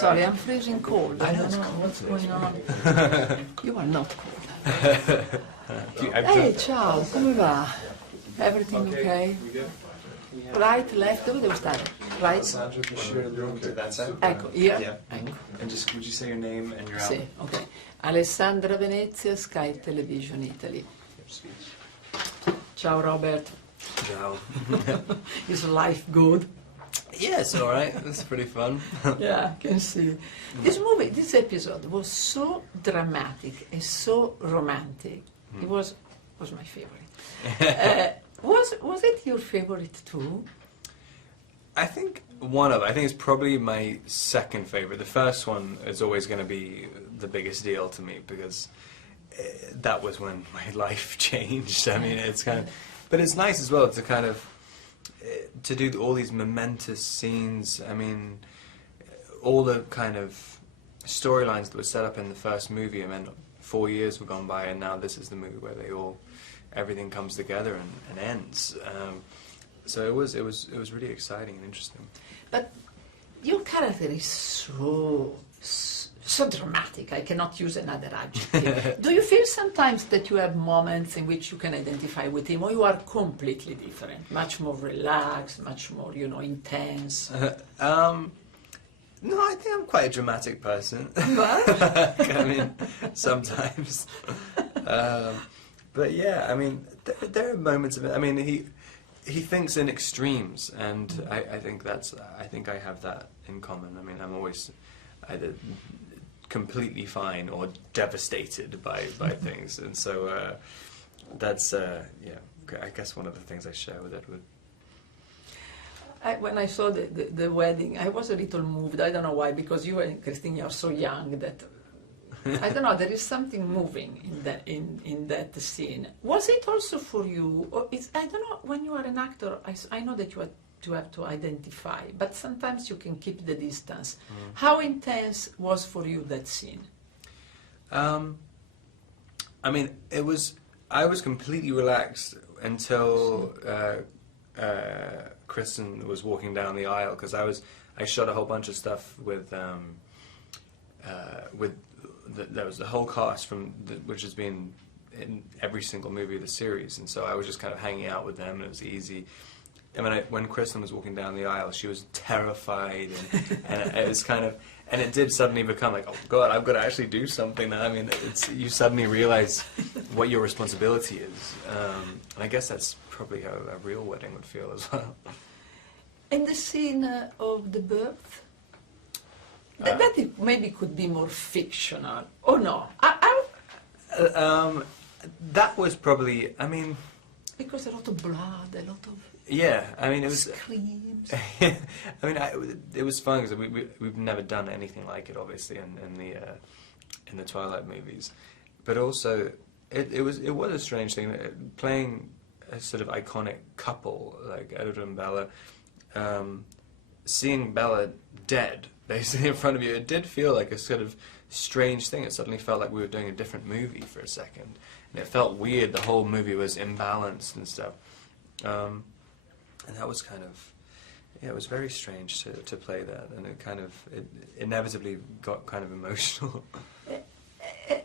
sorry, I'm freezing cold. I don't know what's going on. You are not cold. Hey, ciao, come va? Everything okay? Right, left, dove devo stare? Right? Sandra, be sure to look to that side. Ecco, here? Yeah. Ecco. And just, would you say your name and your Sì, album? ok. Alessandra Venezia, Sky Television Italy. Ciao Robert. Ciao. Is life good? Yeah, it's alright. It's pretty fun. Yeah, I can see. This movie, this episode was so dramatic and so romantic. It was my favorite. Was it your favorite too? I think I think it's probably my second favorite. The first one is always going to be the biggest deal to me because that was when my life changed. I mean, it's kind of, but it's nice as well to kind of to do all these momentous scenes. I mean, all the kind of storylines that were set up in the first movie, and then 4 years have gone by, and now this is the movie where everything comes together and ends. So it was really exciting and interesting. But your character is so dramatic. I cannot use another adjective. Do you feel sometimes that you have moments in which you can identify with him, or you are completely different, much more relaxed, much more, intense? No, I think I'm quite a dramatic person. But? I mean, sometimes. But yeah, I mean, there are moments of it. I mean, he thinks in extremes, and I think I have that in common. I mean, I'm always either completely fine or devastated by things, and so that's I guess one of the things I share with Edward. When I saw the wedding, I was a little moved. I don't know why, because you and Christine are so young that I don't know. There is something moving in that scene. Was it also for you? Or I don't know. When you are an actor, I know that you have to identify, but sometimes you can keep the distance. How intense was for you that scene? I mean, I was completely relaxed until Kristen was walking down the aisle, because I shot a whole bunch of stuff with there was the whole cast which has been in every single movie of the series, and so I was just kind of hanging out with them, and it was easy. And when Kristen was walking down the aisle, she was terrified, and it was kind of, and it did suddenly become like, oh God, I've got to actually do something now. I mean, you suddenly realize what your responsibility is, and I guess that's probably how a real wedding would feel as well. In the scene of the birth, that maybe could be more fictional, or no? That was probably, I mean, because a lot of blood, a lot of I mean, it was screams. I mean, it was fun because we've never done anything like it, obviously, in the Twilight movies, but also it was a strange thing playing a sort of iconic couple like Edward and Bella. Seeing Bella dead basically in front of you, it did feel like a sort of strange thing. It suddenly felt like we were doing a different movie for a second, and it felt weird. The whole movie was imbalanced and stuff, and that was kind of, it was very strange to play that, and it inevitably got kind of emotional.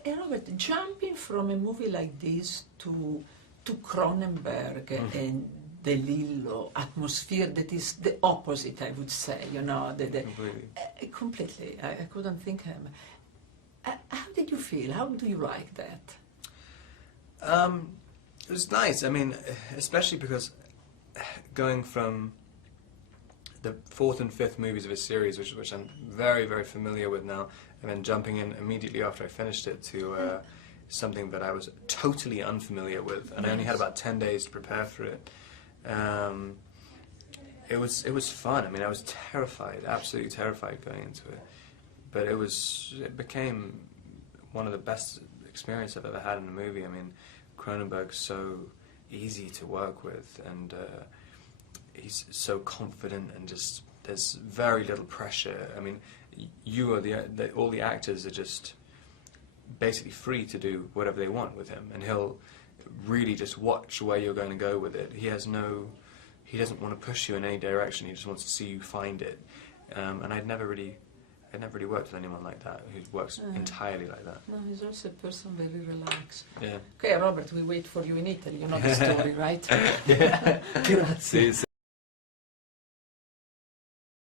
Robert, jumping from a movie like this to Cronenberg and the Lillo atmosphere that is the opposite, I would say, completely. Completely. I couldn't think of him. How did you feel? How do you like that? It was nice. I mean, especially because going from the fourth and fifth movies of a series, which I'm very, very familiar with now, and then jumping in immediately after I finished it to something that I was totally unfamiliar with, and I only had about 10 days to prepare for it. It was fun. I mean, I was terrified, absolutely terrified going into it, but it became one of the best experiences I've ever had in a movie. I mean, Cronenberg's so easy to work with, and he's so confident, and just there's very little pressure. I mean, all the actors are just basically free to do whatever they want with him, and he'll really just watch where you're going to go with it. He doesn't want to push you in any direction. He just wants to see you find it. And I'd I never really worked with anyone like that who works entirely like that. No, he's also a person very relaxed. Yeah. Okay, Robert, we wait for you in Italy. You know the story, right? Yeah. Grazie. Sì,